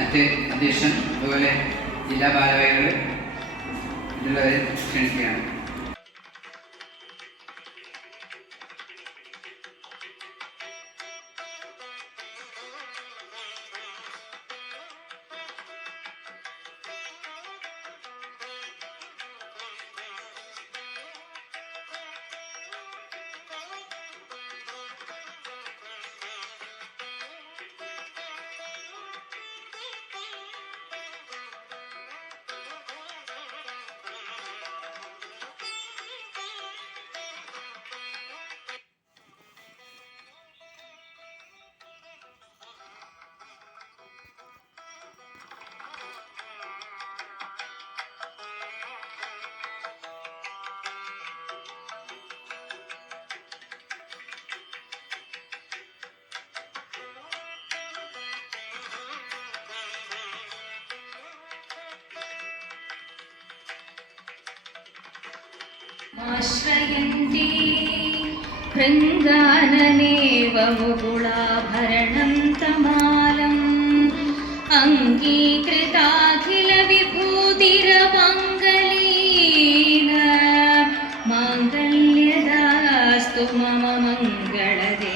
മറ്റ് അധ്യക്ഷൻ അതുപോലെ ജില്ലാ ഭാരവാഹികൾ ഇതിലുള്ളവരെ ക്ഷണിക്കുകയാണ്. ആശ്രയന്തി ഭൃംഗാനനേവ മുകുളാഭരണം തമാലം അംഗീകൃതാഖില വിഭൂതിരമംഗലീന മാംഗല്യദാസ്തു മമ മംഗളദേവതായ.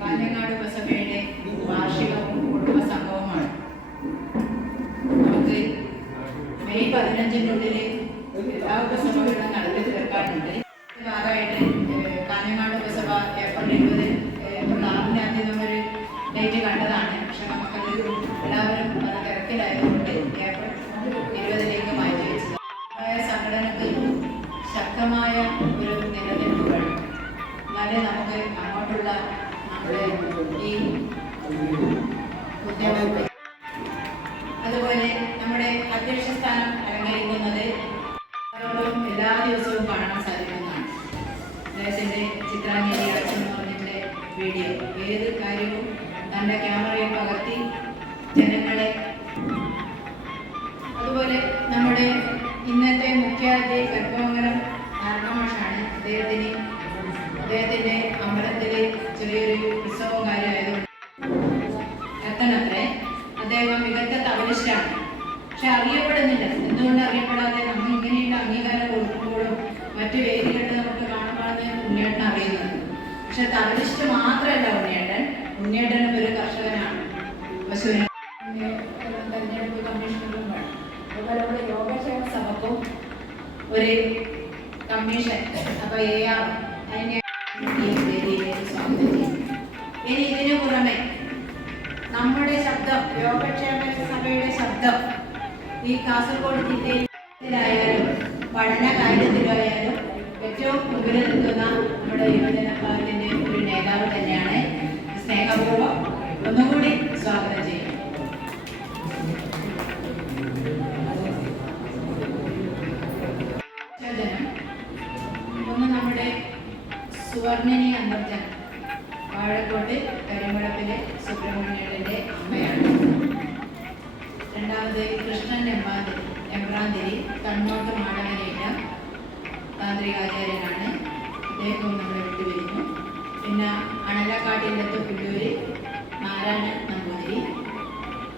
കാഞ്ഞങ്ങാട് ഉപസഭയുടെ വാർഷികവും കുടുംബ സംഘവുമാണ്. നമുക്ക് മെയ് 15-നുള്ളിൽ എല്ലാ ഉപസഭകളും നടത്തി തീർക്കാനുണ്ട്. ഭാഗമായിട്ട് കാഞ്ഞങ്ങാട് ഉപസഭ ഏപ്രിൽ 20 ഏപ്രിൽ 6-ന് ആദ്യം നമ്മളൊരു ഡേറ്റ് കണ്ടതാണ്. പക്ഷെ നമുക്കത് എല്ലാവരും അത് തിരക്കിലായതുകൊണ്ട് ഏപ്രിൽ 20-ലേക്ക് മാറ്റി വെച്ചത്. സംഘടനക്ക് ശക്തമായ ഒരു നിലനിൽപ്പ് വേണം. എന്നാലേ നമുക്ക് അങ്ങോട്ടുള്ള നമ്മുടെ ഈ ഉദ്യമം. അതുപോലെ നമ്മുടെ അധ്യക്ഷ സ്ഥാനം അലങ്കരിക്കുന്നത് എല്ലാ ദിവസവും കാണാൻ സാധിക്കുന്നതാണ്. അദ്ദേഹത്തിൻ്റെ ചിത്രാഞ്ജലി അടക്കം എന്ന് പറഞ്ഞിട്ട് വീഡിയോ ഏത് കാര്യവും തൻ്റെ ക്യാമറയിൽ പകർത്തി ജനങ്ങളെ. അതുപോലെ നമ്മുടെ ഇന്നത്തെ മുഖ്യാതിഥി കൽപ്പമംഗലം നാർക്കമാഷാണ്. അദ്ദേഹത്തിൻ്റെ അമ്പലത്തിൽ ചെറിയൊരു ഉത്സവം കാര്യമായതുകൊണ്ട് എത്തണത്രേ. അദ്ദേഹം മികച്ച തബലിസ്റ്റാണ്. പക്ഷെ അറിയപ്പെടുന്നില്ല. എന്തുകൊണ്ട് അറിയപ്പെടാതെ നമ്മൾ ഇങ്ങനെയുള്ള അംഗീകാരം കൊടുക്കുമ്പോഴും മറ്റു വേദികളിൽ നമുക്ക് കാണുമ്പോഴാണ് ഉണ്ണിയേട്ടൻ അറിയുന്നത്. പക്ഷെ തബലിസ്റ്റ് മാത്രമല്ല ഉണ്ണിയേട്ടനും ഒരു കർഷകനാണ്. പശുവിനെ തെരഞ്ഞെടുപ്പ് കമ്മീഷണറും വേണം. അതുപോലെ നമ്മുടെ യോഗക്ഷേമ സഭക്കും ഒരു കമ്മീഷൻ. അപ്പോൾ AR അതിനെ സ്വാഗതം ചെയ്യും. ഇനി ഇതിനു പുറമെ നമ്മുടെ ശബ്ദം, യോഗക്ഷേമ സഭയുടെ ശബ്ദം ഈ കാസർഗോഡ് ജില്ലയിലായാലും പഠന കാര്യത്തിലായാലും ഏറ്റവും മുമ്പിൽ നിൽക്കുന്ന നമ്മുടെ യുവജന വിഭാഗത്തിൻ്റെ ഒരു നേതാവ് തന്നെയാണ്. സ്നേഹപൂർവ്വം ഒന്നുകൂടി സ്വാഗതം ചെയ്യും. ഒന്ന് നമ്മുടെ സുവർണിനി അന്തർജനം വാഴക്കോട്ട് കരിമ്പളപ്പിലെ സുബ്രഹ്മണ്യന്റെ അമ്മയാണ്. രണ്ടാമത് കൃഷ്ണൻ എമ്പ്രാന്തിരി കണ്ണോട്ട് മാടവനേറ്റ താന്ത്രികാചാര്യനാണ്. അദ്ദേഹവും നമ്മളെ വിട്ടുവരുന്നു. പിന്നെ അണലക്കാട്ടിലത്ത് പുല്ലൂര് നാരായണൻ നമ്പൂതിരി,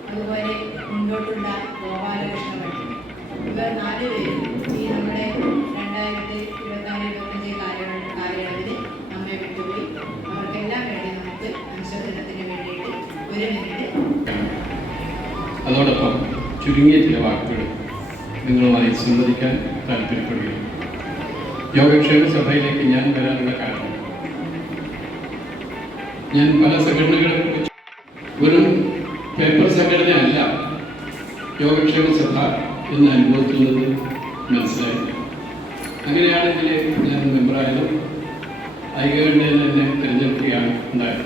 അതുപോലെ മുൻപോട്ടുള്ള ഗോപാലകൃഷ്ണ ഭട്ട്. ഇവർ 4 പേരും ഈ നമ്മുടെ 2024-25 കാലയളവിൽ നമ്മെ വിട്ടുപോയി. അവർക്കെല്ലാം വേണ്ടി നമുക്ക് അനുശോചനത്തിന് വേണ്ടിയിട്ട് 1 മിനിറ്റ്. അതോടൊപ്പം ചുരുങ്ങിയ ചില വാക്കുകൾ നിങ്ങളുമായി സംവദിക്കാൻ താല്പര്യപ്പെടുകയാണ്. യോഗക്ഷേമ സഭയിലേക്ക് ഞാൻ വരാനുള്ള കാരണം, ഞാൻ പല സംഘടനകളെ കുറിച്ച് വെറും പേപ്പർ സംഘടനയല്ല യോഗക്ഷേമ സഭ എന്ന് അനുഭവിക്കുന്നത് മനസ്സിലായി. അങ്ങനെയാണെങ്കിൽ ഞാൻ മെമ്പറായാലും ഐക്യകണ്ഠയിൽ തന്നെ തിരഞ്ഞെടുക്കുകയാണ് ഉണ്ടായത്.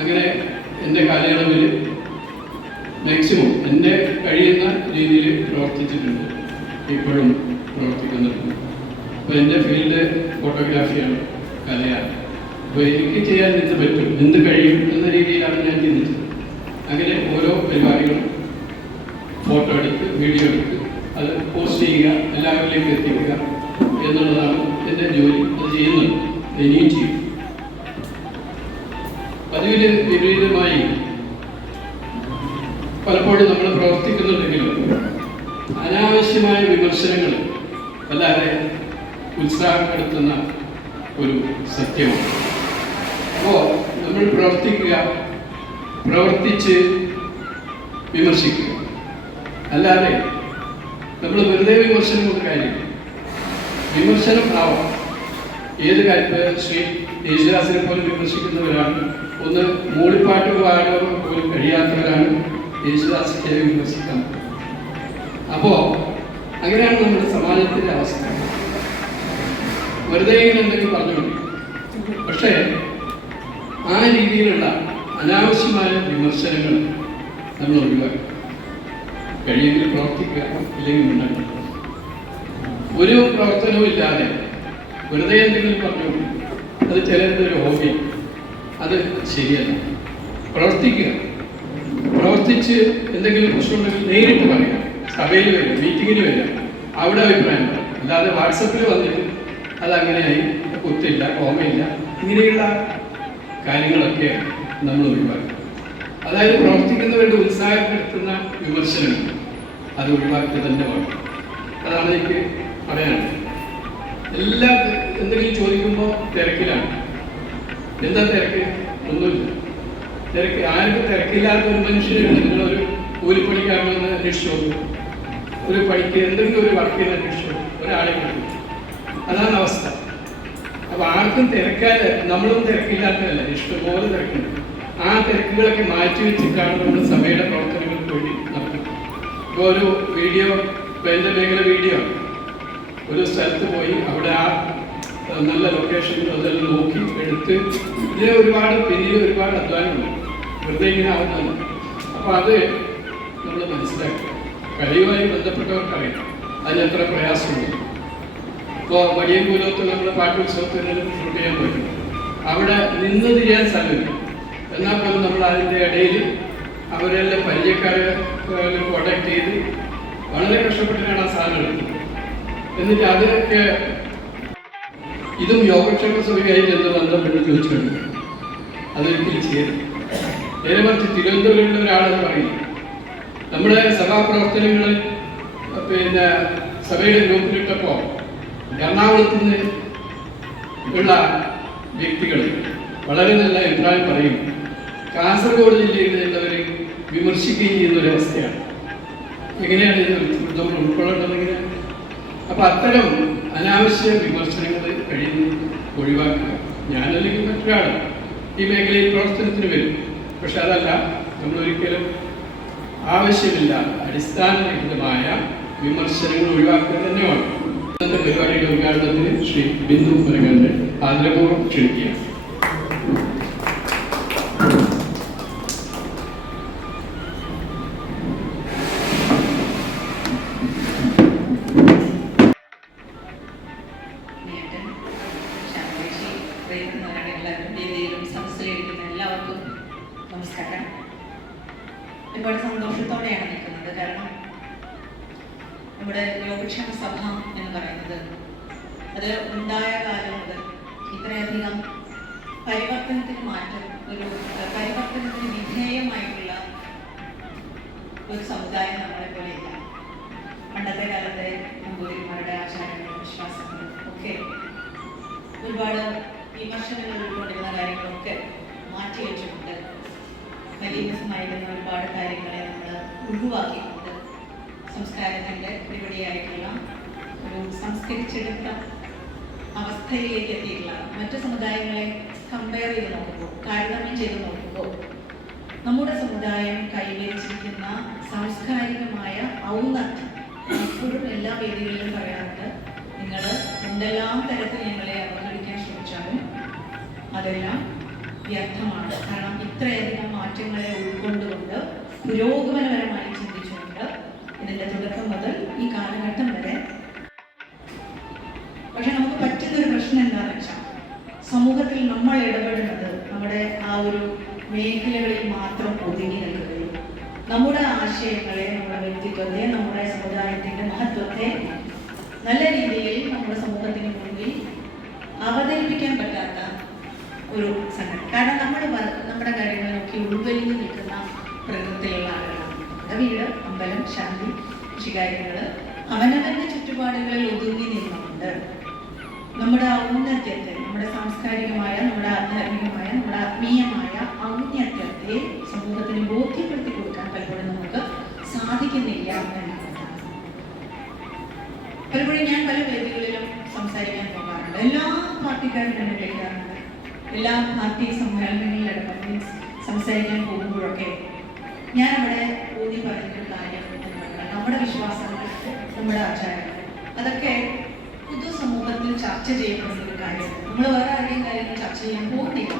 അങ്ങനെ എൻ്റെ കാലയളവിൽ മാക്സിമം എൻ്റെ കഴിയുന്ന രീതിയിൽ പ്രവർത്തിച്ചിട്ടുണ്ട്, ഇപ്പോഴും പ്രവർത്തിക്കുന്നുണ്ട്. അപ്പോൾ എൻ്റെ ഫീൽഡ് ഫോട്ടോഗ്രാഫിയാണ്, കലയാണ്. അപ്പോൾ എനിക്ക് ചെയ്യാൻ എന്ത് പറ്റും, എന്ത് കഴിയും എന്ന രീതിയിലാണ് ഞാൻ ചിന്തിച്ചത്. അങ്ങനെ ഓരോ പരിപാടികളും ഫോട്ടോ വീഡിയോ എടുത്ത് അത് പോസ്റ്റ് ചെയ്യുക, എല്ലാവരിലേക്കും എത്തിക്കുക എന്നുള്ളതാണ് എൻ്റെ ജോലി. അത് ചെയ്യുന്നുണ്ട്, ഇനിയും ചെയ്യും. പതിവിന് വിപരീതമായി പലപ്പോഴും നമ്മൾ പ്രവർത്തിക്കുന്നുണ്ടെങ്കിലും അനാവശ്യമായ വിമർശനങ്ങൾ വളരെ ഉത്സാഹപ്പെടുത്തുന്ന ഒരു സത്യമാണ്. അപ്പോൾ നമ്മൾ പ്രവർത്തിക്കുക, പ്രവർത്തിച്ച് വിമർശിക്കുക, അല്ലാതെ നമ്മൾ വെറുതെ വിമർശനം കൊണ്ട് കാര്യമില്ല. വിമർശനം ആവാം ഏത് കാര്യത്തിൽ. ശ്രീ യേശുദാസിനെ പോലും വിമർശിക്കുന്നവരാണ്, ഒന്ന് മൂളിപ്പാട്ട് പാടാൻ പോലും കഴിയാത്തവരാണ് യേശുദാസിനെ വിമർശിക്കാൻ. അപ്പോൾ അങ്ങനെയാണ് നമ്മുടെ സമാജത്തിൻ്റെ അവസ്ഥ. വെറുതെ എന്തെങ്കിലും പറഞ്ഞുകൊണ്ട്, പക്ഷേ ആ രീതിയിലുള്ള അനാവശ്യമായ വിമർശനങ്ങൾ നമ്മൾ ഒഴിവാക്കുക. കഴിയെങ്കിൽ പ്രവർത്തിക്കുക, ഇല്ലെങ്കിൽ ഉണ്ടാക്കുക. ഒരു പ്രവർത്തനവും ഇല്ലാതെ വെറുതെ എന്തെങ്കിലും പറഞ്ഞുകൊണ്ട് അത് ചിലരുടെ ഒരു ഹോബി, അത് ശരിയല്ല. പ്രവർത്തിക്കുക, പ്രവർത്തിച്ച് എന്തെങ്കിലും പ്രശ്നമുണ്ടെങ്കിൽ നേരിട്ട് പറയുക, സഭയിൽ വരിക, മീറ്റിങ്ങിന് വരിക, അവിടെ അഭിപ്രായം പറയാം. അല്ലാതെ വാട്സപ്പിൽ വന്നിട്ട് അതങ്ങനെയായി, കുത്തില്ല, ഓമയില്ല, ഇങ്ങനെയുള്ള കാര്യങ്ങളൊക്കെ നമ്മൾ ഒഴിവാക്കുക. അതായത് പ്രവർത്തിക്കുന്നവരുടെ ഉത്സാഹപ്പെടുത്തുന്ന വിമർശനങ്ങൾ അത് ഒഴിവാക്കി തന്നെ വേണം. അതാണ് എനിക്ക് പറയാനുള്ളത്. എല്ലാ എന്തെങ്കിലും ചോദിക്കുമ്പോൾ തിരക്കിലാണ്. എന്താ തിരക്ക്? ഒന്നുമില്ല. തിരക്ക് ആർക്കും തിരക്കില്ലാത്ത ഒരു മനുഷ്യനുണ്ട്. നിങ്ങളൊരു കൂലിപ്പണിക്കാരനെന്ന് അന്വേഷിച്ചു നോക്കും, ഒരു പണിക്ക് എന്തെങ്കിലും ഒരു വർക്കിന് അന്വേഷിച്ചു നോക്കും, ഒരാളെ കിട്ടും. അതാണ് അവസ്ഥ. അപ്പോൾ ആർക്കും തിരക്കാതെ, നമ്മളും തിരക്കില്ലാത്തതല്ല, ഇഷ്ടംപോലെ തിരക്കുണ്ട്. ആ തിരക്കുകളൊക്കെ മാറ്റി വെച്ചിട്ടാണ് നമ്മൾ സഭയുടെ പ്രവർത്തനങ്ങൾക്ക് വേണ്ടി നടക്കുന്നത്. ഇപ്പോൾ ഒരു വീഡിയോ, എൻ്റെ മേഖല വീഡിയോ, ഒരു സ്ഥലത്ത് പോയി അവിടെ ആ നല്ല ലൊക്കേഷൻ അതെല്ലാം നോക്കി എടുത്ത്, ഇതിന് ഒരുപാട് പിന്നിൽ ഒരുപാട് അധ്വാനമുണ്ട്, വെറുതെ ഇങ്ങനെ ആവുന്നതല്ല. അപ്പോൾ അത് നമ്മൾ മനസ്സിലാക്കുക. കഴിയുമായി ബന്ധപ്പെട്ടവർക്കറിയാം അതിനെത്ര പ്രയാസമുണ്ട്. ഇപ്പോൾ മടിയൻകൂലത്ത് നമ്മൾ പാട്ടുത്സവത്തിന് ഷൂട്ട് ചെയ്യാൻ പറ്റും. അവിടെ നിന്ന് തിരിയാൻ സ്ഥലമില്ല. എന്നാൽ പോലും നമ്മൾ അതിൻ്റെ ഇടയിൽ അവരെല്ലാം പരിചയക്കാരെ കോണ്ടാക്ട് ചെയ്ത് വളരെ കഷ്ടപ്പെട്ടിട്ടാണ് ആ സാധനം എടുക്കുന്നത്. എന്നിട്ട് അതൊക്കെ ഇതും യോഗക്ഷേമ സഭയായിട്ട് എന്ത് ബന്ധപ്പെട്ട് ചോദിച്ചിട്ടുണ്ട്. അതൊരിക്കലും ചെയ്യരുത്. നേരെ മറിച്ച് തിരുവനന്തപുരമുള്ള ഒരാളെന്ന് പറയും, നമ്മുടെ സഭാപ്രവർത്തനങ്ങൾ പിന്നെ സഭയുടെ ഗ്രൂപ്പിലിട്ടപ്പോൾ എറണാകുളത്ത് നിന്ന് ഉള്ള വ്യക്തികൾ വളരെ നല്ല അഭിപ്രായം പറയും, കാസർഗോഡ് ജില്ലയിൽ നിന്നുള്ളവർ വിമർശിക്കുകയും ചെയ്യുന്ന ഒരവസ്ഥയാണ്. എങ്ങനെയാണ് ഇത് നമ്മൾ ഉൾക്കൊള്ളേണ്ടതെങ്കിൽ? അപ്പം അത്തരം അനാവശ്യ വിമർശനങ്ങൾ കഴിയുന്നത് ഒഴിവാക്കുക. ഞാനല്ലെങ്കിൽ മറ്റൊരാൾ ഈ മേഖലയിൽ പ്രവർത്തനത്തിന് വരും, പക്ഷെ അതല്ല, നമ്മളൊരിക്കലും ആവശ്യമില്ല അടിസ്ഥാനരഹിതമായ വിമർശനങ്ങൾ ഒഴിവാക്കുക തന്നെ വേണം. ഇന്നത്തെ പരിപാടിയുടെ ഉദ്ഘാടനത്തിന് ശ്രീ ബിന്ദു മുരകന്റെ ആദരപൂർവ്വം ക്ഷണിക്കുക. എല്ലാവർക്കും നമസ്കാരം. ഒരുപാട് സന്തോഷത്തോടെയാണ് നിൽക്കുന്നത്. കാരണം നമ്മുടെ യോഗക്ഷേമ സഭ എന്ന് പറയുന്നത് അത് ഉണ്ടായ കാലം മുതൽ ഇത്രയധികം പരിവർത്തനത്തിന് പരിവർത്തനത്തിന് വിധേയമായിട്ടുള്ള ഒരു സമുദായം നമ്മളെ പോലെ ഇല്ല. പണ്ടത്തെ കാലത്തെ നമ്പൂതിരിമാരുടെ ആചാരങ്ങളും വിശ്വാസങ്ങളും ഒക്കെ ഒരുപാട് വിമർശനങ്ങൾ ഉൾക്കൊണ്ടിരുന്ന കാര്യങ്ങളൊക്കെ മാറ്റി വെച്ചുകൊണ്ട് മലീനസമായിരുന്ന ഒരുപാട് കാര്യങ്ങളെ നമ്മൾ ഒഴിവാക്കിക്കൊണ്ട് സംസ്കാരത്തിൻ്റെ പരിപാടിയായിട്ടുള്ള ഒരു സംസ്കരിച്ചെടുത്ത അവസ്ഥയിലേക്ക് എത്തിയിട്ടുള്ള മറ്റു സമുദായങ്ങളെ കമ്പയർ ചെയ്ത് നോക്കുമ്പോൾ, താരതമ്യം ചെയ്ത് നോക്കുമ്പോൾ നമ്മുടെ സമുദായം കൈവരിച്ചിരിക്കുന്ന സാംസ്കാരികമായ ഔന്നത്യം ഇപ്പോഴും എല്ലാ വേദികളിലും പറയാറുണ്ട്. നിങ്ങൾ എന്തെല്ലാം തരത്തിൽ ഞങ്ങളെ അവഗണിക്കാൻ ശ്രമിച്ചാലും അതെല്ലാം വ്യർത്ഥമാണ്. കാരണം ഇത്രയധികം മാറ്റങ്ങളെ ഉൾക്കൊണ്ടുകൊണ്ട് പുരോഗമനപരമായി ചിന്തിച്ചുകൊണ്ട് ഇതിൻ്റെ തുടക്കം മുതൽ ഈ കാലഘട്ടം വരെ. പക്ഷെ നമുക്ക് പറ്റുന്നൊരു പ്രശ്നം എന്താണെന്ന് വെച്ചാൽ, സമൂഹത്തിൽ നമ്മൾ ഇടപെടുന്നത് നമ്മുടെ ആ ഒരു മേഖലകളിൽ മാത്രം ഒതുങ്ങി നിൽക്കുകയും നമ്മുടെ ആശയങ്ങളെ, നമ്മുടെ വ്യക്തിത്വത്തെ, നമ്മുടെ സമുദായത്തിൻ്റെ മഹത്വത്തെ നല്ല രീതിയിൽ നമ്മുടെ സമൂഹത്തിന് മുന്നിൽ അവതരിപ്പിക്കാൻ പറ്റാത്ത ഒരു സംഘടന. കാരണം നമ്മുടെ കാര്യങ്ങളിലൊക്കെ ഉൾവലിഞ്ഞു നിൽക്കുന്ന പ്രകൃതിയിലുള്ള ആളുകളാണ്. നമ്മുടെ വീട്, അമ്പലം, ശാന്തി, കൃഷികാര്യങ്ങൾ അവനവൻ്റെ ചുറ്റുപാടുകളിൽ ഒതുങ്ങി നിന്നുകൊണ്ട് നമ്മുടെ ഔന്നത്യത്തെ, നമ്മുടെ സാംസ്കാരികമായ, നമ്മുടെ ആധ്യാത്മികമായ, നമ്മുടെ ആത്മീയമായ ഔന്നത്യത്തെ സമൂഹത്തിന് ബോധ്യപ്പെടുത്തി കൊടുക്കാൻ പലപ്പോഴും നമുക്ക് സാധിക്കുന്നില്ല എന്നുള്ളതാണ്. പലപ്പോഴും ഞാൻ പല വേദികളിലും സംസാരിക്കാൻ പോകാറുണ്ട്. എല്ലാ പാർട്ടിക്കാരും എന്നെ വിളിക്കാറുണ്ട്. എല്ലാ പാർട്ടി സമ്മേളനങ്ങളിലടക്കം മീൻസ് സംസാരിക്കാൻ പോകുമ്പോഴൊക്കെ ഞാൻ അവിടെ ഊന്നി പറഞ്ഞൊരു കാര്യം നമ്മുടെ വിശ്വാസങ്ങൾ, നമ്മുടെ ആചാരങ്ങൾ, അതൊക്കെ പൊതുസമൂഹത്തിൽ ചർച്ച ചെയ്യപ്പെടുന്ന ഒരു കാര്യമാണ്. നമ്മൾ വേറെ ആരെയും കാര്യങ്ങൾ ചർച്ച ചെയ്യാൻ പോകുന്നില്ല.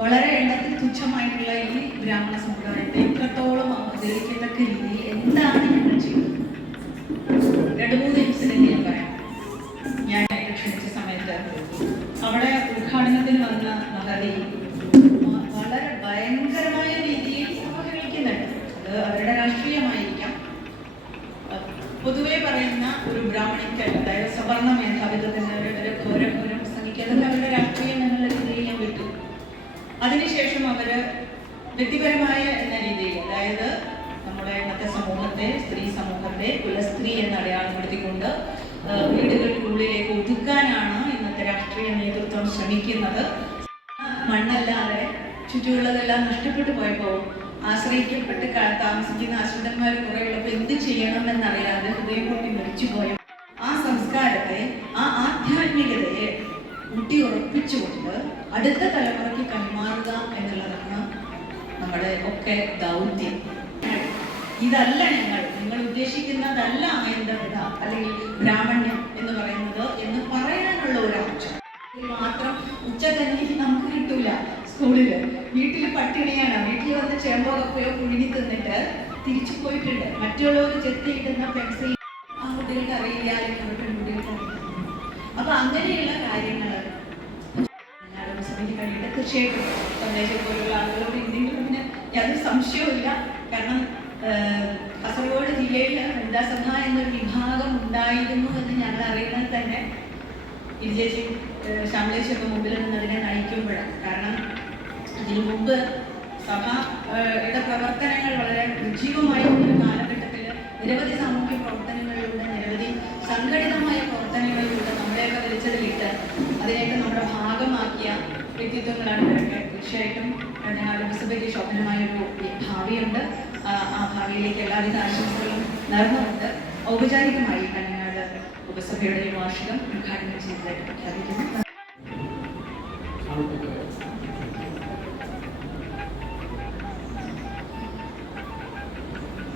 വളരെ എണ്ണത്തിൽ തുച്ഛമായിട്ടുള്ള ഈ ബ്രാഹ്മണ സമുദായത്തെ ഇത്രത്തോളം അവതരിക്കത്തക്ക രീതിയിൽ എന്താണ് ഞങ്ങൾ ചെയ്യുന്നത്? 2-3 ഇൻസിഡന്റ് ഞാൻ പറയാം. ഞാൻ ക്ഷണിച്ച സമയത്ത് അവിടെ ഉദ്ഘാടനത്തിന് വന്ന മഹതി വളരെ ഭയങ്കരമായ രീതിയിൽ അവഹേളിക്കുന്നുണ്ട്. അത് അവരുടെ രാഷ്ട്രീയമായിരിക്കാം. പൊതുവെ പറയുന്ന ഒരു ബ്രാഹ്മണിക്കൽ, അതായത് സവർണ മേധാവിത്വത്തിന് ഘോരം പ്രസംഗിക്കുന്നത് അവരുടെ രാഷ്ട്രീയം എന്നുള്ള രീതിയിൽ ഞാൻ വിട്ടു. അതിനുശേഷം അവര് വ്യക്തിപരമായ എന്ന രീതിയിൽ, അതായത് നമ്മുടെ ഇന്നത്തെ സമൂഹത്തെ, സ്ത്രീ സമൂഹത്തെ കുലസ്ത്രീ എന്ന് അടയാളപ്പെടുത്തിക്കൊണ്ട് വീടുകൾക്കുള്ളിലേക്ക് ഒതുക്കാനാണ് ഇന്നത്തെ രാഷ്ട്രീയ നേതൃത്വം ശ്രമിക്കുന്നത്. മണ്ണല്ലാതെ ചുറ്റുമുള്ളതെല്ലാം നഷ്ടപ്പെട്ടു പോയപ്പോൾ ആശ്രയിക്കപ്പെട്ട് താമസിക്കുന്ന ആശ്രിതന്മാർ കുറെ ഉള്ളപ്പോൾ എന്ത് ചെയ്യണമെന്നറിയാതെ ഹൃദയം പൊട്ടി മരിച്ചുപോയ ആ സംസ്കാരത്തെ, ആ ആധ്യാത്മികതയെ ഊട്ടി ഉറപ്പിച്ചുകൊണ്ട് അടുത്ത തലമുറയ്ക്ക് കൈമാറുക എന്നുള്ളതാണ് നമ്മുടെ ഒക്കെ ദൗത്യം. ഇതല്ല നിങ്ങൾ ഉദ്ദേശിക്കുന്നതല്ല ഹൈന്ദവത അല്ലെങ്കിൽ ബ്രാഹ്മണ്യം എന്ന് പറയുന്നത് എന്ന് പറയാനുള്ള ഒരു ആവശ്യം മാത്രം ഉച്ചകഞ്ഞി നമുക്ക് കിട്ടൂല. സ്കൂളില് വീട്ടിൽ പട്ടിണിയാണ്. വീട്ടിൽ വന്ന് ചേമ്പോ കപ്പയോ പുഴുങ്ങി തിന്നിട്ട് തിരിച്ചു പോയിട്ടുണ്ട്. മറ്റുള്ളവർ ചെത്തിയിടുന്ന പെൻസിൽ ആ കുട്ടികൾക്ക് അറിയില്ല, അല്ലെങ്കിൽ അവരുടെ പെൺകുട്ടികൾക്ക് അറിയില്ല. അപ്പൊ അങ്ങനെയുള്ള കാര്യങ്ങൾ സമിതി കഴിയിട്ട് തീർച്ചയായിട്ടും സന്ദേശം പോലുള്ള ആളുകളോട് എന്തെങ്കിലും പിന്നെ യാതൊരു സംശയവുമില്ല. കാരണം കാസർഗോഡ് ജില്ലയിൽ വനിതാ സഭ എന്നൊരു വിഭാഗം ഉണ്ടായിരുന്നു എന്ന് ഞങ്ങൾ അറിയുന്നത് തന്നെ ചേച്ചി ശ്യാമളേശ്വരൊക്കെ മുമ്പിൽ നിന്ന് അതിനെ നയിക്കുമ്പോഴാണ്. കാരണം അതിനു മുമ്പ് സഭയുടെ പ്രവർത്തനങ്ങൾ വളരെ നിർജീവമായ ഒരു കാലഘട്ടത്തിൽ നിരവധി സാമൂഹ്യ പ്രവർത്തനങ്ങളിലൂടെ, നിരവധി സംഘടിതമായ പ്രവർത്തനങ്ങളിലൂടെ നമ്മളെയൊക്കെ വലിച്ചതിലിട്ട് അതിനെയൊക്കെ നമ്മുടെ ഭാഗമാക്കിയ വ്യക്തിത്വങ്ങളാണ് ഇവരൊക്കെ. തീർച്ചയായിട്ടും ആരോഗ്യസഭയ്ക്ക് ശോഭനമായൊരു ഭാവിയുണ്ട്. ആ ഭാവിയിലേക്ക് എല്ലാവിധ ആശംസകളും നേർന്നുകൊണ്ട് ഔപചാരികമായി കണ്ണനാട് ഉപസഭയുടെ വാർഷികം ഉദ്ഘാടനം ചെയ്തതായിട്ട് പ്രഖ്യാപിക്കുന്നു.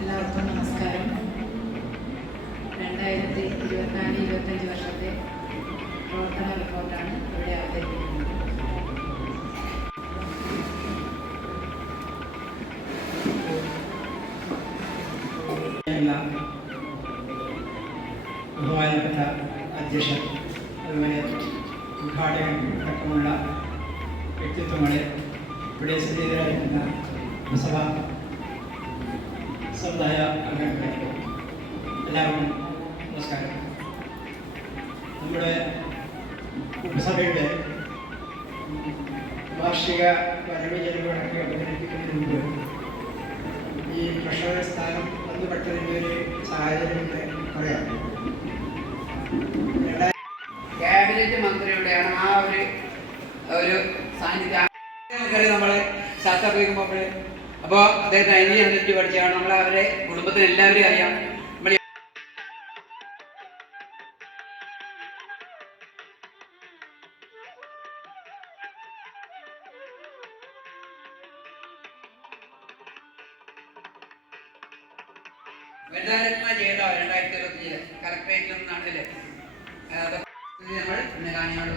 എല്ലാവർക്കും നമസ്കാരം. 2024-25 വർഷത്തെ പ്രവർത്തന റിപ്പോർട്ടാണ് ഇവിടെ അവതരിപ്പിക്കുന്നത്. ബഹുമാനപ്പെട്ട അധ്യക്ഷൻ, അതുപോലെ ഉദ്ഘാടകൻ അടക്കമുള്ള വ്യക്തിത്വങ്ങളെ, ഇവിടെ സ്ഥിരീകരിക്കുന്ന സഭ സമുദായ അംഗങ്ങളെ, എല്ലാവർക്കും നമസ്കാരം. നമ്മുടെ ഉപസഭയുടെ വാർഷിക വരവ് ചെലവുകളൊക്കെ അവതരിപ്പിക്കുന്നതിന് മുമ്പ് ഈ പ്രഷർ സ്ഥാനം ബന്ധപ്പെട്ടതിൻ്റെ ഒരു സാഹചര്യം പറയാം. ക്യാബിനറ്റ് മന്ത്രിയുടെയാണ് ആ ഒരു സാന്നിധ്യം നമ്മൾ ശാസ്ത്രപിക്കുമ്പോൾ. അപ്പോൾ അദ്ദേഹത്തിന് ഐഡിയ പഠിച്ചാണ് നമ്മൾ അവരെ കുടുംബത്തിന് എല്ലാവരെയും അറിയാം. നമ്മൾ വനിതാരത്ന ജേതാവ് 2025 കളക്ടറേറ്റിൽ നിന്നാണല്ലേ നമ്മൾ ഇന്ന് കാണിയോട്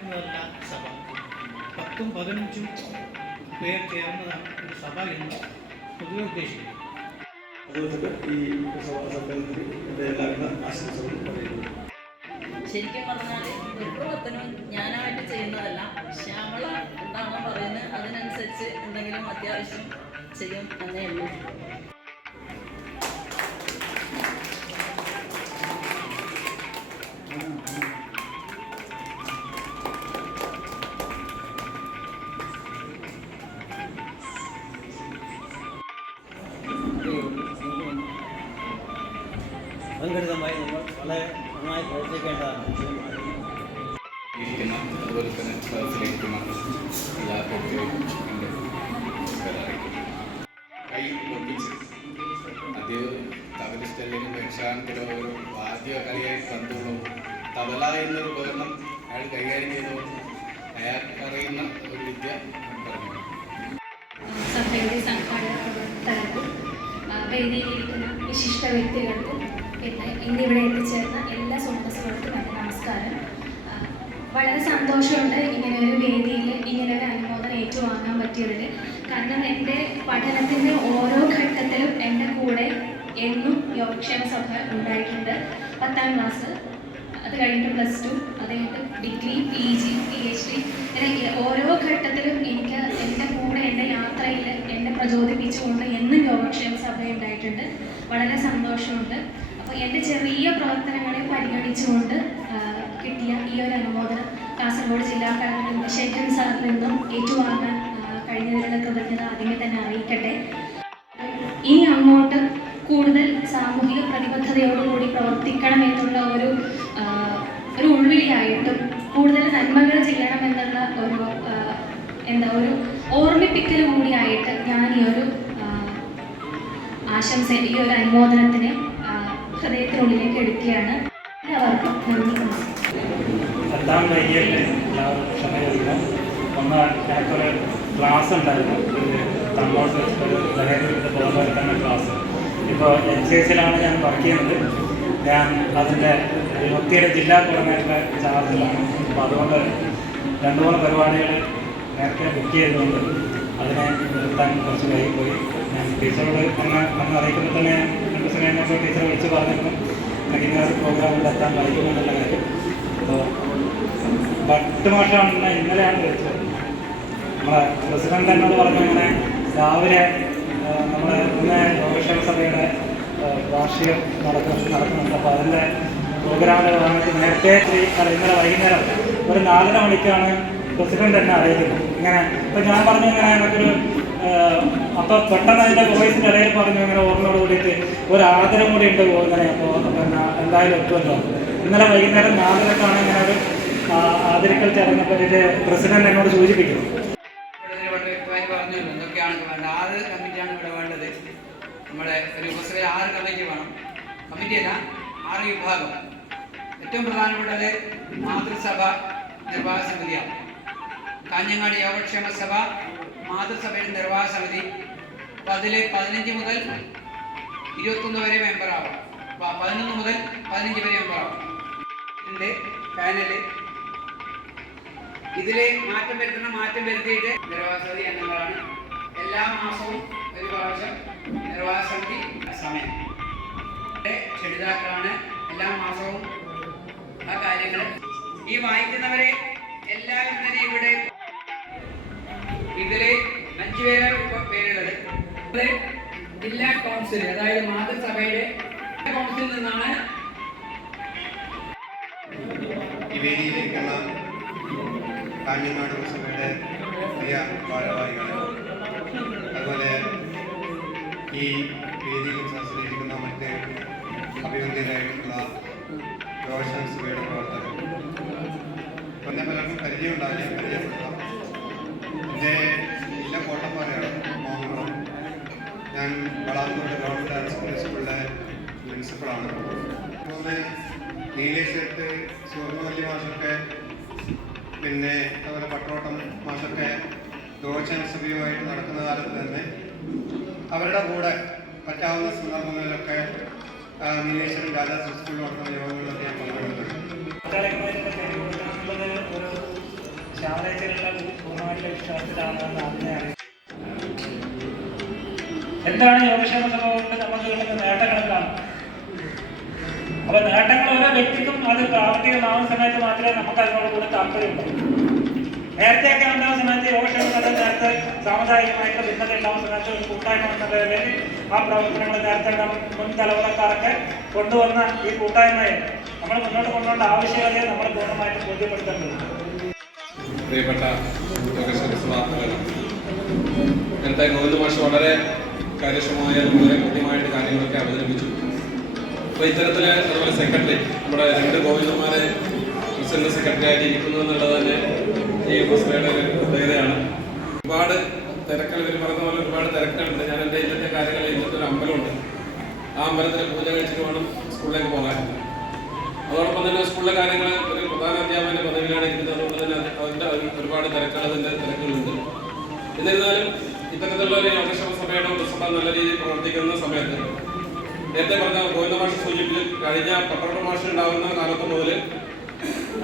നടക്കുന്നതല്ല സഭ. 10-15 പേർ ചേർന്നതാണ് ഒരു സഭ എന്ന് പൊതുവെ ഉദ്ദേശിക്കുന്നത്. അതുകൊണ്ട് ഈ സമ്മേളനത്തിൽ എൻ്റെ എല്ലാവിധ ആശംസകളും പറയുന്നു. ശരിക്കും പറഞ്ഞാൽ ഒരു പ്രവർത്തനവും ഞാനായിട്ട് ചെയ്യുന്നതല്ല. ശ്യാമള എന്താണോ പറയുന്നത് അതിനനുസരിച്ച് എന്തെങ്കിലും അത്യാവശ്യം ചെയ്യും എന്നേ ഉള്ളൂ. സംഘടിതമായി നമ്മൾ വളരെ നന്നായി പ്രവർത്തിക്കേണ്ടതാണ്. ഇരിക്കുന്ന അതുപോലെ തന്നെ ക്ലാസ്സിലിരിക്കുന്ന എല്ലാ കുട്ടികളും എൻ്റെ കൈ ഒപ്പിച്ച് അദ്ദേഹം തബലിസ്റ്റല്ലെങ്കിലും യക്ഷാനത്തിലോ ഒരു വാദ്യ കളിയായി കണ്ടുള്ളൂ. തബല എന്നൊരു ഉപകരണം അയാൾ കൈകാര്യം ചെയ്തോ അയാൾക്കറിയുന്ന ഒരു വിദ്യ പറഞ്ഞു. സഭയുടെ സംഘാടക പ്രവർത്തകർക്കും വേദിയിലിരിക്കുന്ന വിശിഷ്ട വ്യക്തികൾക്കും പിന്നെ ഇന്നിവിടെ എത്തിച്ചേർന്ന എല്ലാ സുഹൃത്തുക്കൾക്കും എൻ്റെ നമസ്കാരം. വളരെ സന്തോഷമുണ്ട് ഇങ്ങനെ ഒരു വേദിയിൽ ഇങ്ങനെ ഒരു അനുമോദനം ഏറ്റുവാങ്ങാൻ പറ്റിയതിൽ. കാരണം എൻ്റെ പഠനത്തിൻ്റെ ഓരോ ഘട്ടത്തിലും എൻ്റെ കൂടെ എന്നും യോഗക്ഷേമ സഭ ഉണ്ടായിട്ടുണ്ട്. 10ാം ക്ലാസ്, അത് കഴിഞ്ഞിട്ട് +2, അത് കഴിഞ്ഞിട്ട് ഡിഗ്രി, PG, PhD, ഇങ്ങനെ ഓരോ ഘട്ടത്തിലും എനിക്ക് എൻ്റെ കൂടെ എൻ്റെ യാത്രയിൽ എന്നെ പ്രചോദിപ്പിച്ചുകൊണ്ട് എന്നും യോഗക്ഷേമ സഭ ഉണ്ടായിട്ടുണ്ട്. വളരെ സന്തോഷമുണ്ട്. അപ്പോൾ എൻ്റെ ചെറിയ പ്രവർത്തനങ്ങളെ പരിഗണിച്ചുകൊണ്ട് കിട്ടിയ ഈ ഒരു അനുമോദനം കാസർഗോഡ് ജില്ലാ കളക്ടർ ശേഖരൻ സാറിൽ നിന്നും ഏറ്റുവാങ്ങാൻ കഴിഞ്ഞതിലുള്ള കൃതജ്ഞത ആദ്യമേ തന്നെ അറിയിക്കട്ടെ. ഇനി അങ്ങോട്ട് കൂടുതൽ സാമൂഹിക പ്രതിബദ്ധതയോടുകൂടി പ്രവർത്തിക്കണം എന്നുള്ള ഒരു ഉൾവിളിയായിട്ടും കൂടുതൽ നന്മകൾ ചെയ്യണമെന്നുള്ള ഒരു ഓർമ്മിപ്പിക്കൽ കൂടിയായിട്ട് ഞാൻ ഈ ഒരു ആശംസ, ഈ ഒരു അനുമോദനത്തിനെ ഹൃദയത്തിനുള്ളിലേക്ക് എടുക്കുകയാണ്. എല്ലാവർക്കും നന്ദി. എത്താൻ വൈകിയതിൽ എല്ലാവരും ക്ഷമ ചോദിക്കാം. ഒന്ന് ഞങ്ങൾക്കൊരു ക്ലാസ് ഉണ്ടായിരുന്നു, തങ്ങോട്ട് ലഹരി ബോധവൽക്കരണ ക്ലാസ്. ഇപ്പോൾ NCSലാണ് ഞാൻ വർക്ക് ചെയ്യുന്നത്. ഞാൻ അതിൻ്റെ വിമുക്തിയുടെ ജില്ലാ കോർഡിനേറ്ററുടെ ചാർജിലാണ്. അപ്പോൾ അതുകൊണ്ട് 2-3 പരിപാടികൾ നേരത്തെ ബുക്ക് ചെയ്തുകൊണ്ട് അതിനെ നിർത്താൻ കുറച്ച് വൈകിപ്പോയി. ഞാൻ ടീച്ചറോട് അന്ന് അറിയിക്കുമ്പോൾ തന്നെ 2 ദിവസം കഴിഞ്ഞപ്പോൾ ടീച്ചറെ വിളിച്ച് പറഞ്ഞിരുന്നു എനിക്ക് ഇങ്ങനെ ഒരു പ്രോഗ്രാമിൽ എത്താൻ വൈകുമെന്നുള്ള കാര്യം. അപ്പോൾ ഭട്ട് മാഷാണ് ഇന്നലെയാണ് വിളിച്ചത്. നമ്മളെ പ്രസിഡന്റ് എന്നോട് പറഞ്ഞു ഇങ്ങനെ രാവിലെ നമ്മൾ ഇന്ന് യോഗക്ഷേമ സഭയുടെ വാർഷികം നടക്കുന്നുണ്ട്. അപ്പോൾ അതിൻ്റെ പ്രോഗ്രാമിൽ വന്നിട്ട് നേരത്തെ ഇന്നലെ വൈകുന്നേരം ഒരു 4:30 മണിക്കാണ് പ്രസിഡന്റ് എന്നെ അറിയിക്കുന്നത്. ഇങ്ങനെ ഇപ്പം ഞാൻ പറഞ്ഞു ഇങ്ങനെ നമുക്കൊരു അപ്പോൾ പെട്ടെന്ന് അതിൻ്റെ വോയിസിൻ്റെ ഇടയിൽ പറഞ്ഞു ഇങ്ങനെ ഓർമ്മയോട് കൂടിയിട്ട് ഒരു ആദരം കൂടി ഉണ്ട് ഇങ്ങനെ. അപ്പോൾ പിന്നെ എന്തായാലും എത്തുമല്ലോ. ഇന്നലെ വൈകുന്നേരം 4:30ക്കാണ് ഇങ്ങനെ ഒരു ആദരിക്കൽ ചടങ്ങ് പ്രസിഡന്റ് എന്നോട് സൂചിപ്പിക്കുന്നു. എന്തൊക്കെയാണ് വേണ്ടത്? 6 കമ്മിറ്റിയാണ് ഇവിടെ വേണ്ടത്. നമ്മുടെ ഒരു ഉപസഭയിൽ 6 കമ്മിറ്റി വേണം. കമ്മിറ്റിയല്ല, 6 വിഭാഗം. ഏറ്റവും പ്രധാനപ്പെട്ടത് മാതൃസഭ നിർവാഹക സമിതിയാണ്. കാഞ്ഞങ്ങാട് യോഗക്ഷേമ സഭ മാതൃസഭയുടെ നിർവാഹക സമിതി. അപ്പോൾ അതിൽ 15 മുതൽ 21 വരെ മെമ്പറാവും. 11 മുതൽ 15 വരെ മെമ്പറാവും. പാനല് ഇതിൽ മാറ്റം വരുത്തിയിട്ട് നിർവാഹക സമിതി അംഗങ്ങളാണ്. എല്ലാ മാസവും ഒരു പ്രാവശ്യം നിർവാഹക സമിതി സമയം ക്ഷണിതാക്കളാണ്. എല്ലാ മാസവും ആ കാര്യങ്ങൾ ഈ വായിക്കുന്നവരെ എല്ലാവരും തന്നെ ഇവിടെ ഇതിൽ 5 പേരുള്ളത് ജില്ലാ കൗൺസിൽ, അതായത് മാതൃസഭയുടെ കൗൺസിലിൽ നിന്നാണ്. ഈ വേദിയിലിരിക്കുന്ന കാഞ്ഞങ്ങാട് സഭയുടെ പ്രിയ ഭാരവാഹികളെ, അതുപോലെ ഈ വേദിയിൽ സംസാരിക്കുന്ന മറ്റ് അഭിനന്ദനായിട്ടുള്ള യോഗക്ഷേമ സഭയുടെ പ്രവർത്തകർ, എന്നെ പലർക്കും പരിചയമുണ്ടാകും. ഞാൻ പരിചയപ്പെടുത്താം. എൻ്റെ ജില്ല കോട്ടപ്പാറയാണ്, മോഹൻകുളം. ഞാൻ വളാന്തോട് ഗവൺമെൻറ് ഹയർ സെക്കൻഡറി സ്കൂളിലെ പ്രിൻസിപ്പളാണ്. അതുപോലെ നീലേശ്വരത്ത് സുവർണവല്ലി മാഷൊക്കെ, പിന്നെ അതുപോലെ പട്ടോട്ടം മാഷൊക്കെ യോഗക്ഷേമ സഭയുമായിട്ട് നടക്കുന്ന കാലത്ത് തന്നെ അവരുടെ കൂടെ പറ്റാവുന്ന സന്ദർഭങ്ങളിലൊക്കെ നീലേശ്വരം രാജാ സ്കൂളിൽ നടക്കുന്ന യോഗങ്ങളിലൊക്കെ ഞാൻ പങ്കെടുത്തിട്ടുണ്ട്. ശ്യാമളേശ്വരിയുടെ പൂർണ്ണമായിട്ടുള്ള വിശ്വാസത്തിലാണെന്ന് ആദ്യമേ അറിയാം. എന്താണ് യോഗക്ഷേമ സഭ കൊണ്ട് നമുക്ക് കിട്ടുന്ന നേട്ടങ്ങൾ എന്താണ്? അപ്പൊ നേട്ടങ്ങൾ ഓരോ വ്യക്തിക്കും അത് പ്രാവർത്തികമാവുന്ന സമയത്ത് മാത്രമേ നമുക്ക് അതിനോട് കൂടെ താല്പര്യമുള്ളൂ. നേരത്തെയൊക്കെ ഉണ്ടാകുന്ന സമയത്ത് യോഗക്ഷേമ സഭ നേരത്തെ സാമുദായികമായിട്ട് ഭിന്നത ഉണ്ടാകുന്ന സമയത്ത് ഒരു കൂട്ടായ്മ എന്ന പേരിൽ ആ പ്രവർത്തനങ്ങൾ നേരത്തെ മുൻ തലമുറക്കാരൊക്കെ കൊണ്ടുവന്ന ഈ കൂട്ടായ്മയെ നമ്മൾ മുന്നോട്ട് കൊണ്ടുപോകേണ്ട ആവശ്യകതയെ നമ്മൾ പൂർണ്ണമായിട്ട് ബോധ്യപ്പെടുത്തേണ്ടതുണ്ട്. പ്രിയപ്പെട്ട നേരത്തെ ഗോവിന്ദ മാഷ് വളരെ കാര്യക്ഷമമായ വളരെ കൃത്യമായിട്ട് കാര്യങ്ങളൊക്കെ അവതരിപ്പിച്ചു. അപ്പോൾ ഇത്തരത്തിൽ അതുപോലെ സെക്രട്ടറി നമ്മുടെ 2 ഗോവിന്ദന്മാരെ പ്രസിഡന്റ് സെക്രട്ടറി ആയിട്ട് ഇരിക്കുന്നു എന്നുള്ളത് തന്നെ ഈ യുവസഭയുടെ ഒരു പ്രത്യേകതയാണ്. ഒരുപാട് തിരക്കുകൾ ഇവർ പറഞ്ഞ പോലെ ഒരുപാട് തിരക്കുകളുണ്ട്. ഞാൻ എൻ്റെ ഇന്നത്തെ കാര്യങ്ങളിൽ ഇന്നത്തെ ഒരു അമ്പലമുണ്ട്. ആ അമ്പലത്തിൽ പൂജ കഴിച്ചിട്ട് വേണം സ്കൂളിലേക്ക് പോകാൻ. അതോടൊപ്പം തന്നെ സ്കൂളിലെ കാര്യങ്ങൾ ഒരു പ്രധാന അധ്യാപകൻ്റെ പദവിയിലാണ് ഇരിക്കുന്നത്. അതുകൊണ്ട് തന്നെ അതിൻ്റെ ഒരുപാട് തിരക്കുകളുണ്ട്. എന്നിരുന്നാലും ഇത്തരത്തിലുള്ള ഒരു യോഗക്ഷേമ സഭയുടെ ഉപസഭ നല്ല രീതിയിൽ പ്രവർത്തിക്കുന്ന സമയത്ത് നേരത്തെ പറഞ്ഞ ഗോവിന്ദ മാഷ് സൂചിപ്പിച്ച് കഴിഞ്ഞ പത്രോട്ട മാഷ് ഉണ്ടാകുന്ന കാലത്ത് മുതൽ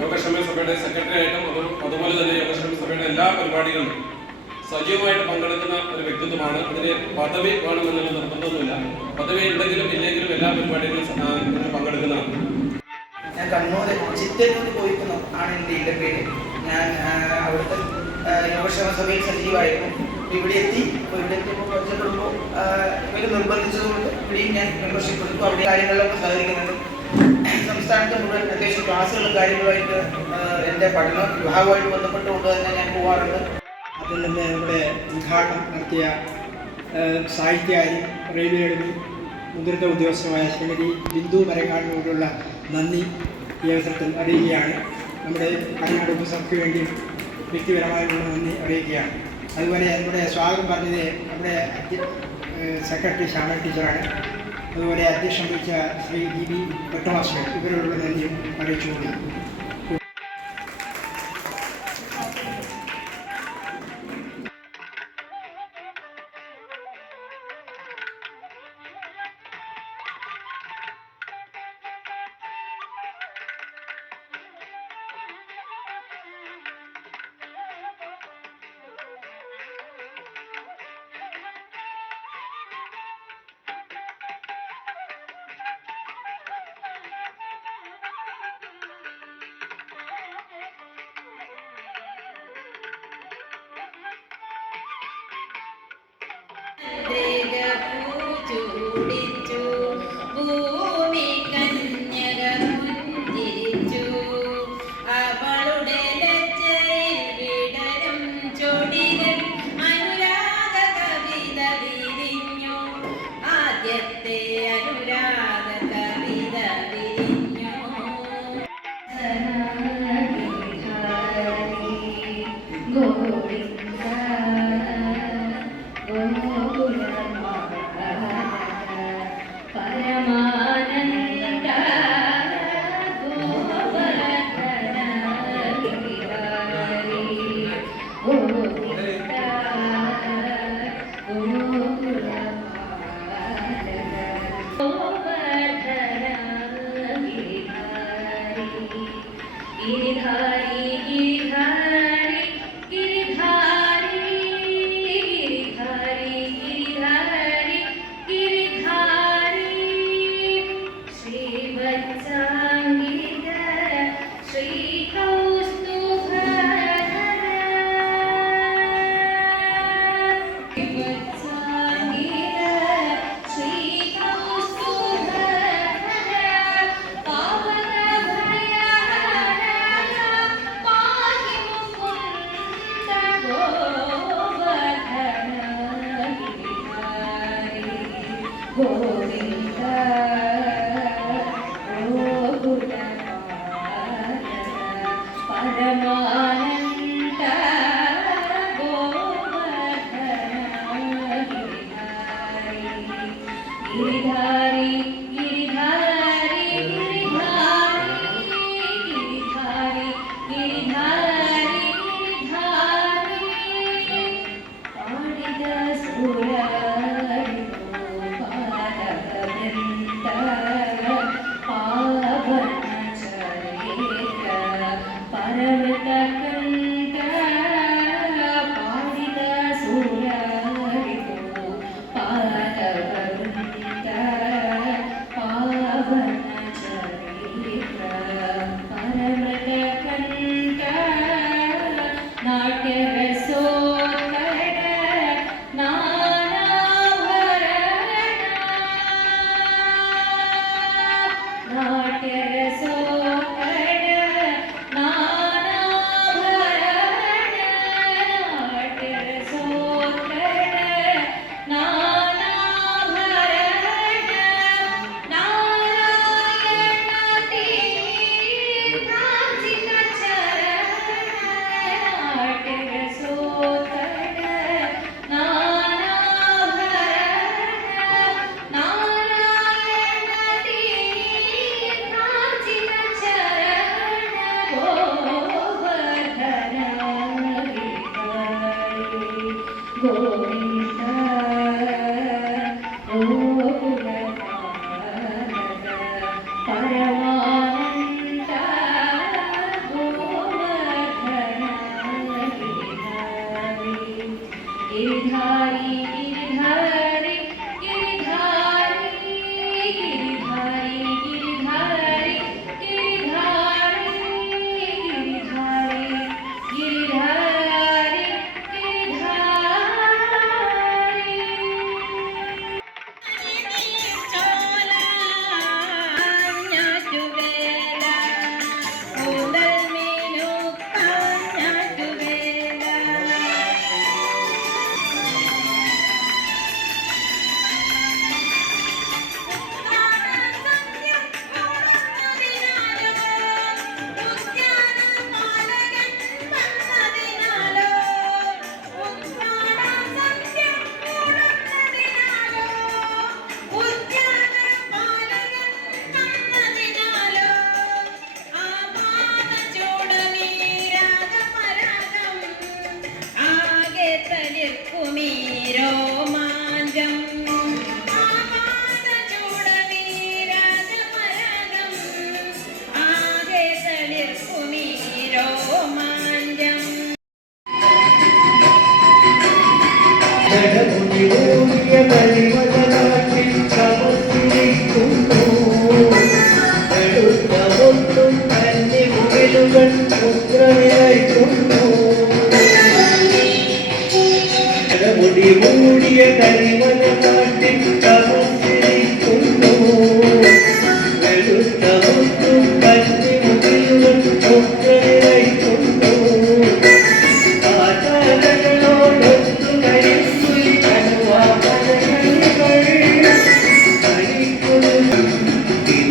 യോഗക്ഷേമ സഭയുടെ സെക്രട്ടറി ആയിട്ടും അതുപോലെ തന്നെ യോഗക്ഷേമ സഭയുടെ എല്ലാ പരിപാടികളിലും സജീവമായിട്ട് പങ്കെടുക്കുന്ന ഒരു വ്യക്തിത്വമാണ്. ഇതിന് പദവി വേണമെന്നുള്ള നിർബന്ധമൊന്നുമില്ല. പദവി ഉണ്ടെങ്കിലും ഇല്ലെങ്കിലും എല്ലാ പരിപാടികളും പങ്കെടുക്കുന്നതാണ്. ഞാൻ കണ്ണൂർ ചിറ്റൂർ പോയിരുന്നു ആണ് എൻ്റെ ഇതിൻ്റെ പേര്. ഞാൻ അവിടുത്തെ യോഗക്ഷേമ സഭയിൽ സജീവമായിരുന്നു. ഇവിടെ എത്തി എത്തിയപ്പോൾ പരിചയപ്പെടുമ്പോൾ ഇവർ നിർബന്ധിച്ചതുകൊണ്ട് ഇവിടെയും ഞാൻ മെമ്പർഷിപ്പ് എടുത്തു. അവിടെ കാര്യങ്ങളിലൊക്കെ സഹകരിക്കുന്നുണ്ട്. സംസ്ഥാനത്ത് മുഴുവൻ അത്യാവശ്യം ക്ലാസ്സുകളും കാര്യങ്ങളുമായിട്ട് എൻ്റെ പഠന വിഭാഗവുമായിട്ട് ബന്ധപ്പെട്ടുകൊണ്ട് തന്നെ ഞാൻ പോകാറുണ്ട്. അതിൽ നിന്ന് നമ്മുടെ ഉദ്ഘാടനം നടത്തിയ സാഹിത്യകാരി റെയിൽവേ അക്കാദമി മുതിർന്ന ഉദ്യോഗസ്ഥമായ ശ്രീമതി ബിന്ദു മരങ്ങാടിനോടുള്ള നന്ദി ഈ അവസരത്തിൽ അറിയിക്കുകയാണ്. നമ്മുടെ വയനാട് ഉപസഭയ്ക്ക് വേണ്ടി വ്യക്തിപരമായിട്ടുള്ള നന്ദി അറിയിക്കുകയാണ്. അതുപോലെ നമ്മുടെ സ്വാഗതം പറഞ്ഞത് നമ്മുടെ സെക്രട്ടറി ശ്യാമള ടീച്ചറാണ്. അതുപോലെ അധ്യക്ഷം വഹിച്ച ശ്രീ DB ഭട്ടമാസ്റ്റർ, ഇവരോടുള്ള നന്ദിയും അറിയിച്ചുകൊണ്ട്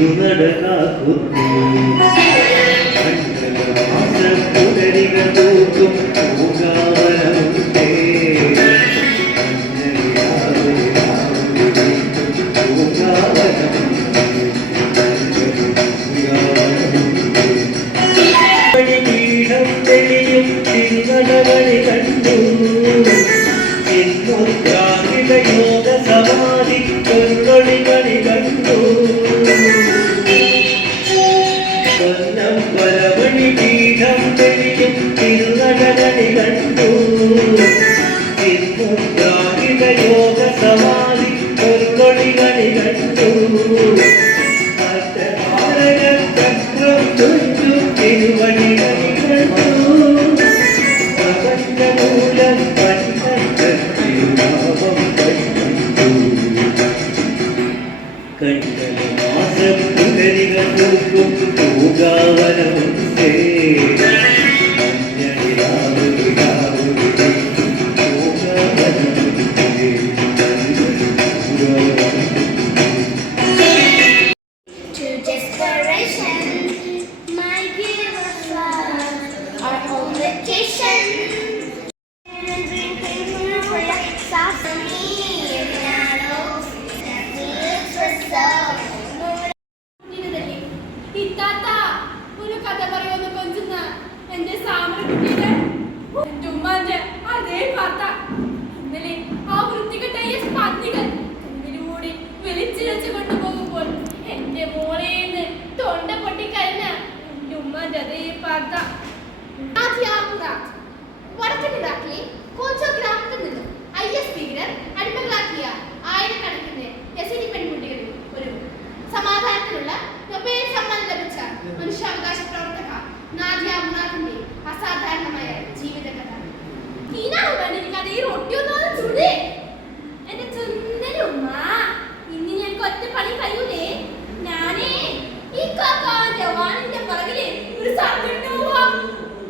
തിരുനടനാക്കുന്നു പുലരിക തൂക്കും പൂങ്കാവനമുണ്ടേ പീഠം തെളിയും തിരുനടകളി കണ്ടു എന്നൊരാഹിത യോഗ സമാധി തൊഴിലൊളികളി കണ്ടു കൊല്ലം വരവണി പീഠം തെളിയും തിരുനടകളി കണ്ടു എന്നൊരാഹിത യോഗ സമാധി തൊഴിലൊളികളി കണ്ടു ചക്രം ചുറ്റും തിരുവടികളി കണ്ടു പ്രപഞ്ചമൂലം കണ്ടലമാസം പുലരികൾ തൂക്കും പൂങ്കാവനമുണ്ടേ To desperation, my dearest ones are on vacation. And drinking for yourself and me, ഇത്താത്ത ഒരു കഥ പറയുമെന്ന് കൊഞ്ചുന്ന എന്റെ സാമർക്കുട്ടിയുടെ ഉമ്മാന്റെ അതേ വാർത്ത ഇന്നലെ ആ വൃത്തികെട്ടായ പന്നികൾ കണ്ണിലൂടെ വലിച്ചിഴച്ചു കൊണ്ടുപോകുമ്പോൾ എന്റെ മോളേന്ന് തൊണ്ട പൊട്ടിക്കരഞ്ഞ എന്റെ ഉമ്മാന്റെ അതേ വാർത്ത. വടക്കൻ ഇറാഖിലെ കോച്ചോ ഗ്രാമത്തിൽ നിന്നും IS ഭീകരർ അടിമകളാക്കിയ ആയിരക്കണക്കിന് യസീദി പെൺകുട്ടികളിൽ ഒരു സമാധാനത്തിനുള്ള നൊബേൽ സമ്മാനം ലഭിച്ച മനുഷ്യാവകാശ പ്രവർത്തക നാദിയ മുറാദിന്റെ അസാധാരണമായ ജീവിതകഥ. എന്റെ ചുന്നലുമ്മ ഇന്ന് ഞങ്ങൾക്ക് ഒറ്റ പണി കഴിയൂലേ? ഞാനേ ഈ കാക്കാന്റെ വാണിന്റെ പുറകില് ഒരു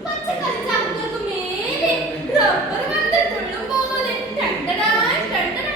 പച്ചക്കറി ചാക്കുകൾക്ക് മേലെ റബ്ബർ ബന്ധം തുള്ളും പോലെ രണ്ടടാ രണ്ടടാ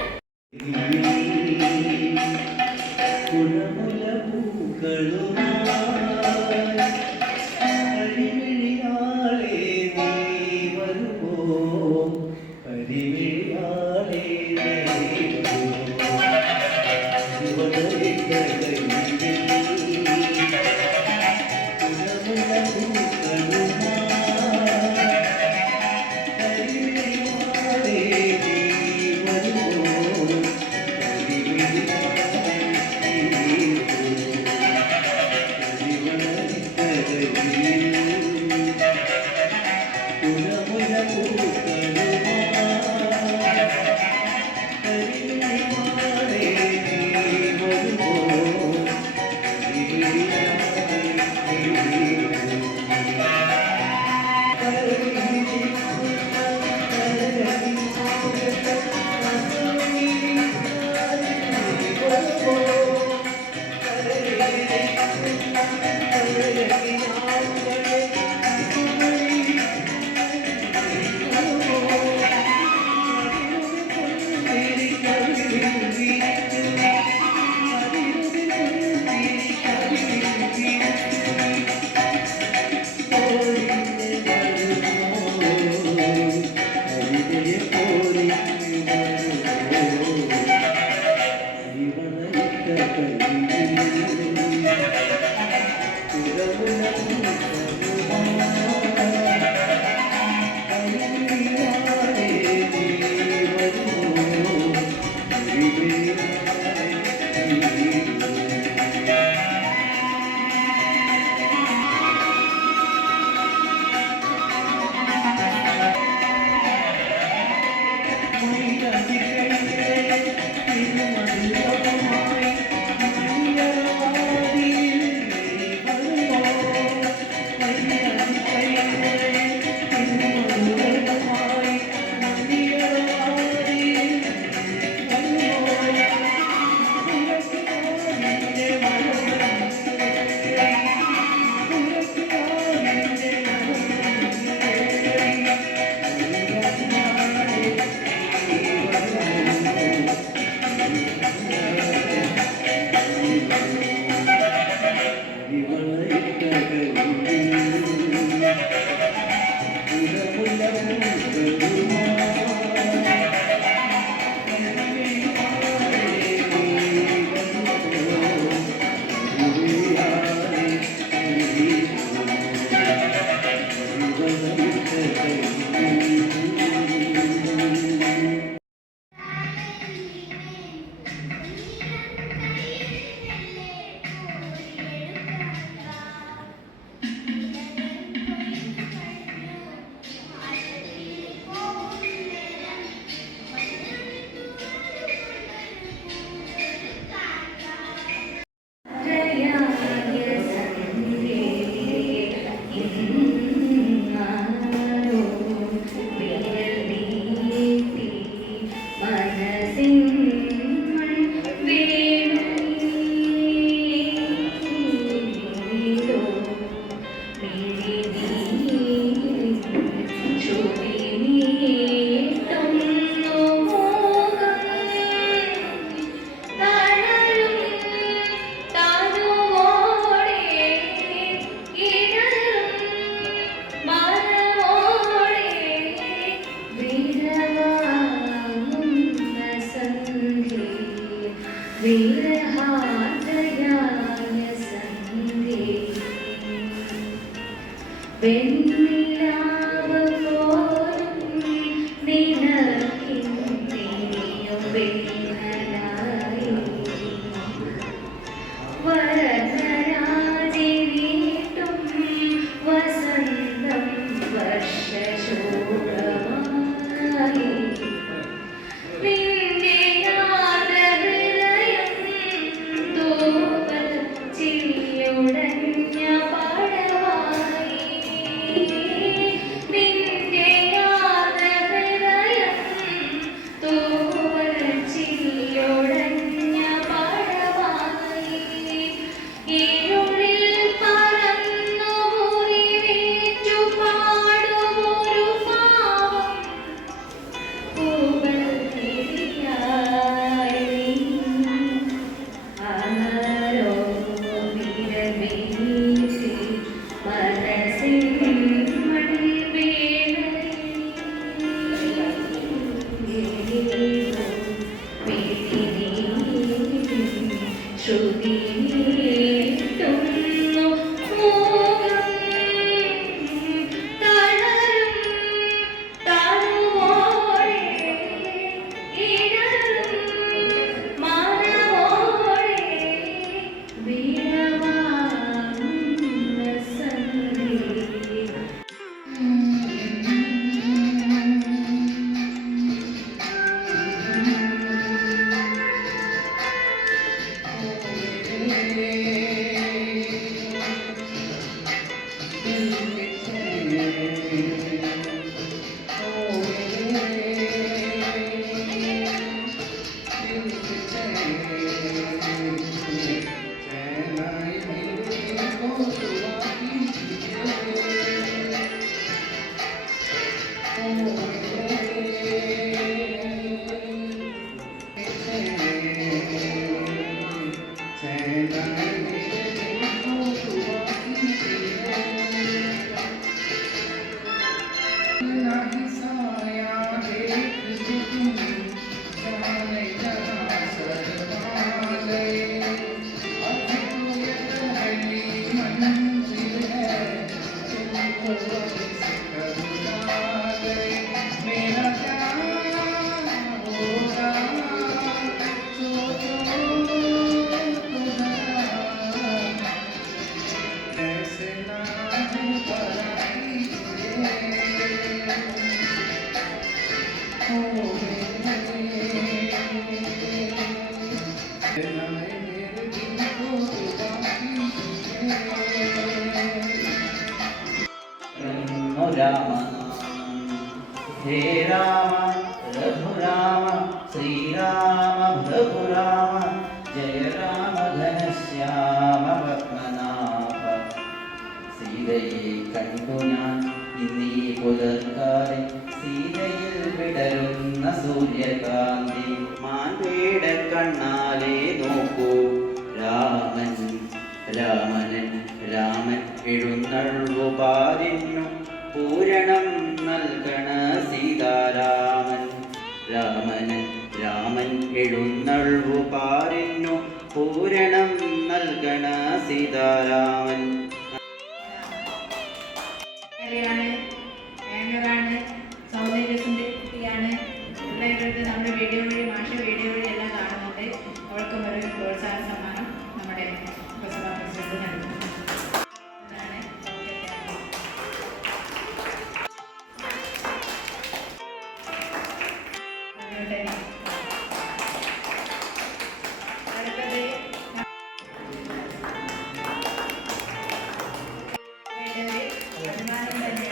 വെണ്ണിലാവ് പോലും നിനക്കിന്നെയും വെണ്ണലായി വരദരാജി വീട്ടും വസന്തം വർഷശോഭമായി നിന്റെ യാദഹൃദയം തൂവൽ ചില്ലുടഞ്ഞ പടവായി നിന്റെ യാദഹൃദയം തൂവൽ ചില്ലുടഞ്ഞ പടവായി ഇരുളിൽ പറന്നു മുറിവേറ്റു പാടുമൊരു പാവം പൂവൽ തിരിയായി ആരോ വിരമേറ്റി മനസ്സിൻ ശ്രുതിയേറ്റുന്നു മോഹം തളരും തരുവോടെ ഇടറും മനവോടെ വീണവാങ്ങുന്ന സംഗീതം രാമ ഹേ രാമ രഘുരാമ ശ്രീരാമ പ്രഭുരാമ ജയ രാമ ഘനശ്യാമ പത്മനാഭ സീതയെ കണ്ടു ഞാൻ ഇന്നീ പുലർക്കാതെ സീതയിൽ വിടരുന്ന സൂര്യകാന്തി മാൻപേട കണ്ണാലെ നോക്കൂ രാമൻ രാമനൻ രാമൻ എഴുന്നള്ളു പാരിന്നു പൂരണം നൽകണ സീതാരാമൻ രാമനൻ രാമൻ എഴുന്നള്ളു പാരിന്നു പൂരണം നൽകണ സീതാരാമൻ ആങ്കറാണ്, സൗന്ദര്യത്തിൻ്റെ കുട്ടിയാണ്. പിള്ളേരുടെ നമ്മുടെ വീഡിയോ വഴി മാഷ വീഡിയോ വഴി എല്ലാം കാണുന്നുണ്ട്. അവൾക്കും ഒരു പ്രോത്സാഹന സമ്മാനം നമ്മുടെ പ്രസിഡന്റ് നൽകുന്നു. അടുത്തത് അഭിമാനം തന്നെ